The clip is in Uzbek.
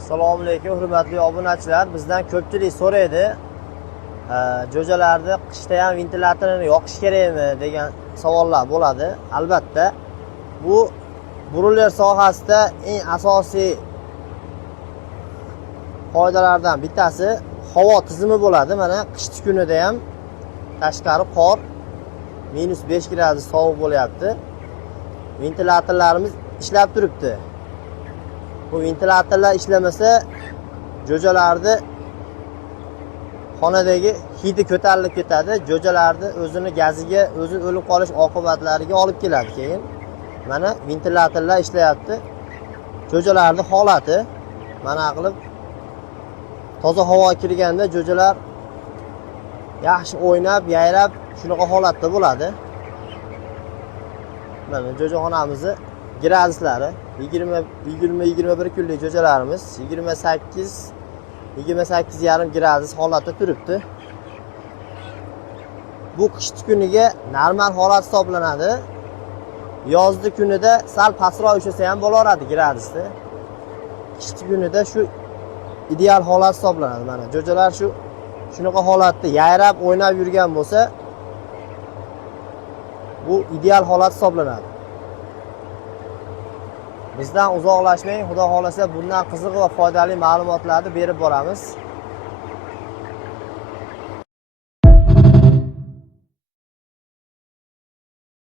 Assalomu alaykum hurmatli obunachilar. Bizdan ko'pchilik so'raydi, jo'jalarni qishda ham ventilyatorni yoqish kerakmi degan savollar bo'ladi. Albatta, bu bruler sohasida eng asosiy qoidalardan bittasi havo tizimi bo'ladi. Mana qish kunida ham tashqari qor -5 gradus sovuq bo'lyapti. Ventilyatorlarimiz ishlab turibdi. Bu ventilyatorlar ishlamasa jo'jalarni xonadagi hidi ko'tarilib ketadi. Jo'jalarni o'zini gaziga, o'zi o'lib qolish oqibatlariga olib keladi keyin. Mana ventilyatorlar ishlayapti. Jo'jalarning holati mana qilib toza havo kirganda jo'jalar yaxshi o'ynab, yayrab shunaqa holatda bo'ladi. Mana jo'jaxonamizni graduslari 20-21 kunlik jo'jalarimiz 28-28,5 gradus holatda turibdi. Bu qish kuniga normal holat hisoblanadi. Yozdi kunida sal pastroq ushasa ham bo'laveradi gradusda. Qish kunida shu ideal holat hisoblanadi. Mana jo'jalar shunaqa holatda yayrab, o'ynab yurgan bo'lsa, bu ideal holat hisoblanadi. Bizdan uzoqlashmang, xudo xolasa bundan qiziq va foydali ma'lumotlarni berib boramiz.